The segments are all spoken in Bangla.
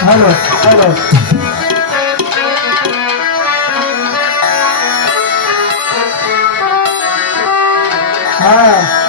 হ্যালো হ্যালো হ্যাঁ।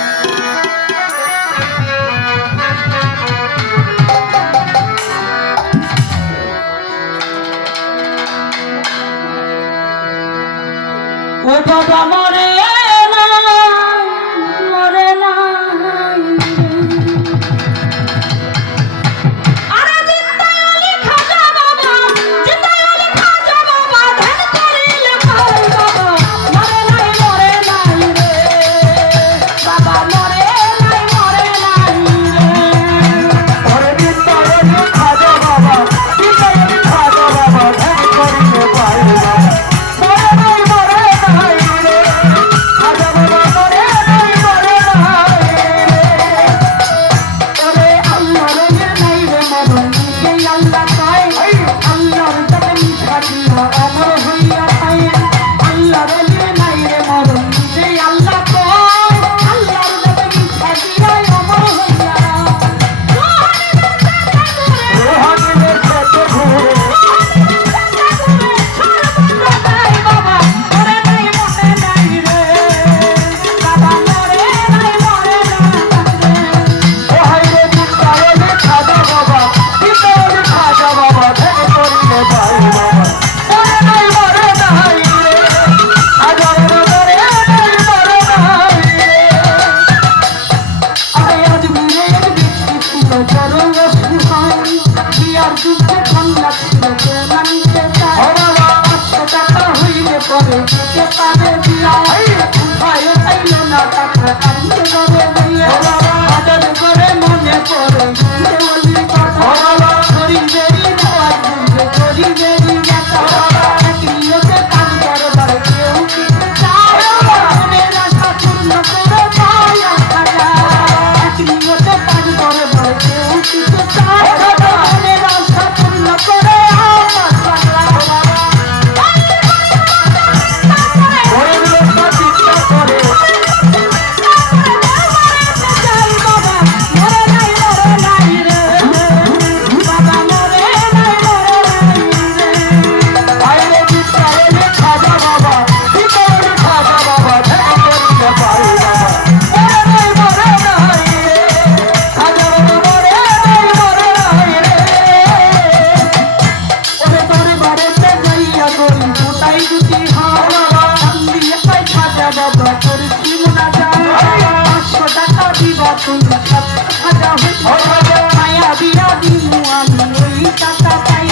মায়া বিয়া দিমু আমি ওই টাকা পাই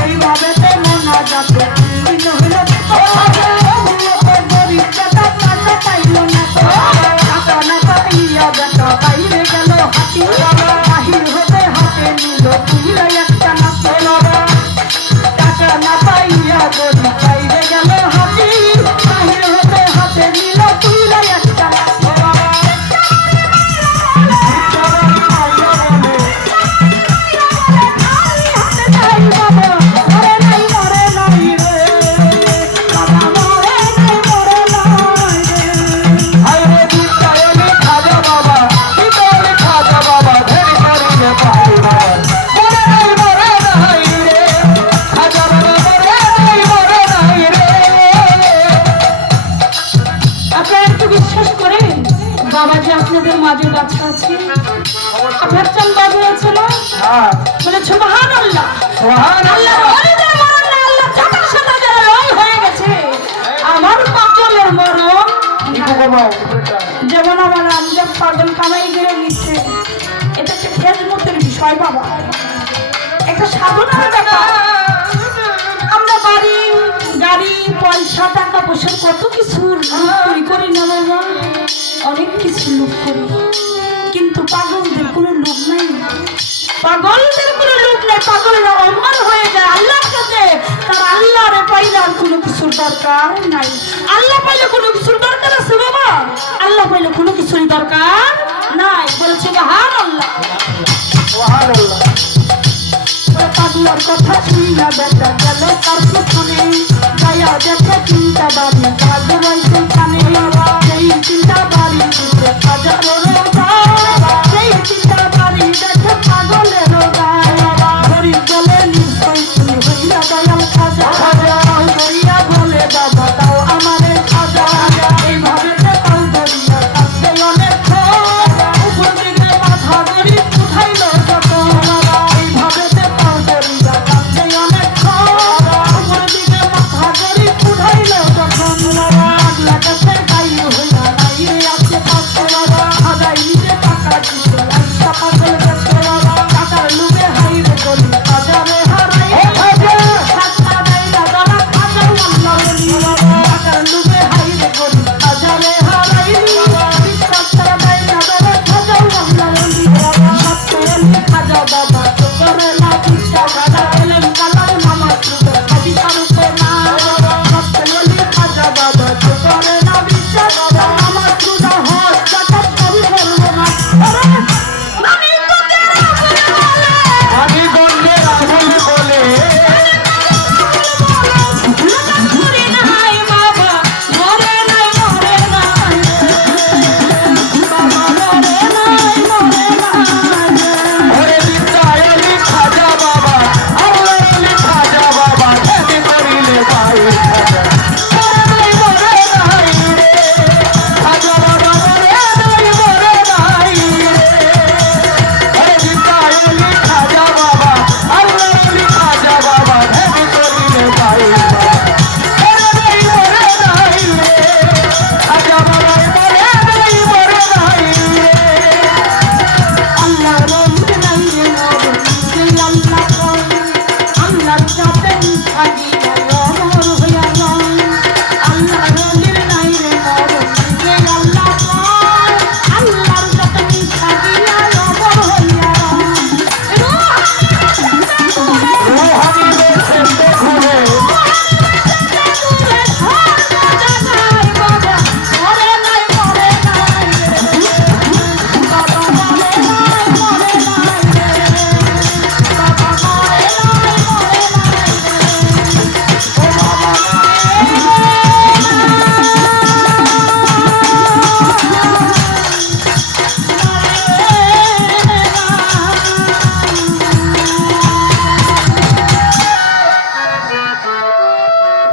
এইভাবে তে মনা যাবে বাইরে গেল হাতি বাহির হতে হাতে নিল তুই না পাইয়া গরিব বাইরে গেল হাতি বলেছে মহান আল্লাহ মহান আল্লাহ যেমন আমার আমজাদ পাগল কামাই গিয়ে নিচ্ছে। এটা একটা খেয়াল বিষয় বাবা। একটা সাধনার ব্যাপার। আমরা বাড়ি গাড়ি পয়সা টাকা পয়সা কত কিছু লুপ করি না বাবা। অনেক কিছু লুপ করি কিন্তু পাগলদের কোনো লোভ নাই। পাগলদের কোনো লোক নেই পাগলরা অমর হয়ে যায় আল্লাহর কাছে। তার আল্লাহরে পাইলে আর কোনো কিছুর দরকার নাই। আল্লাহ পাইলে কোনো কিছুর দরকার আছে বাবা? আল্লাহ পাইলে কোনো কিছুরই দরকার নাই। বলেছে হার আল্লাহ হার আল্লাহ পাগলার কথা শুনিয়া দেখা গেল তার পিছনে গায়া দেখে চিন্তা বাড়ি কাজ রয়েছে কানে সেই চিন্তা বাড়ি হাজারো